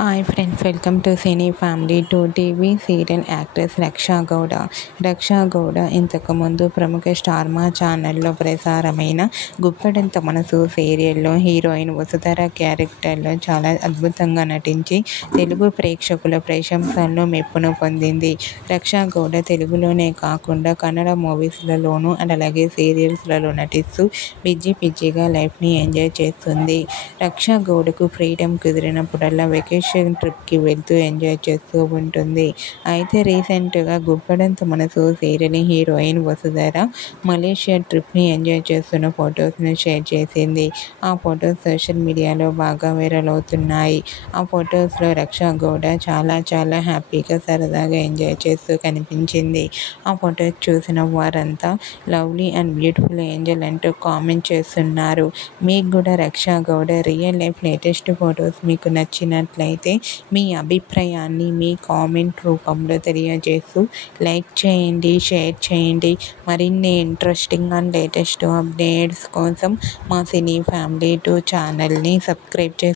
Hi friends, welcome to cine family. టూ TV serial actress Raksha Gowda. Raksha Gowda ఇంతకుముందు ప్రముఖ స్టార్ మా ఛానల్లో ప్రసారమైన గుప్పెడంత మనసు సీరియల్లో హీరోయిన్ వసుధర క్యారెక్టర్లో చాలా అద్భుతంగా నటించి తెలుగు ప్రేక్షకుల ప్రశంసలను మెప్పును పొందింది. రక్షా గౌడ తెలుగులోనే కాకుండా కన్నడ మూవీస్లలోనూ అలాగే సీరియల్స్లలో నటిస్తూ బిజీగా లైఫ్ని ఎంజాయ్ చేస్తుంది. రక్షా గౌడకు ఫ్రీడమ్ కుదిరినప్పుడల్లా వెకేషన్ ట్రిప్కి వెళ్తూ ఎంజాయ్ చేస్తూ ఉంటుంది. అయితే రీసెంట్గా గుప్పెడంత మనసు సీరియల్ హీరోయిన్ వసుధర మలేషియా ట్రిప్ని ఎంజాయ్ చేస్తున్న ఫొటోస్ను షేర్ చేసింది. ఆ ఫొటోస్ సోషల్ మీడియాలో బాగా వైరల్ అవుతున్నాయి. ఆ ఫొటోస్లో రక్షా గౌడ చాలా హ్యాపీగా సరదాగా ఎంజాయ్ చేస్తూ కనిపించింది. ఆ ఫొటోస్ చూసిన వారంతా లవ్లీ అండ్ బ్యూటిఫుల్ ఏంజల్ అంటూ కామెంట్ చేస్తున్నారు. మీకు కూడా Raksha Gowda real life latest photos మీకు నచ్చినట్లయితే మీ అభిప్రాయాన్ని మీ కామెంట్ రూపంలో తెలియజేస్తూ లైక్ చేయండి, షేర్ చేయండి. మరిన్ని ఇంట్రెస్టింగ్ అండ్ లేటెస్ట్ అప్డేట్స్ కోసం మా సినీ ఫ్యామిలీ 2 ఛానల్ని సబ్స్క్రైబ్ చేయండి.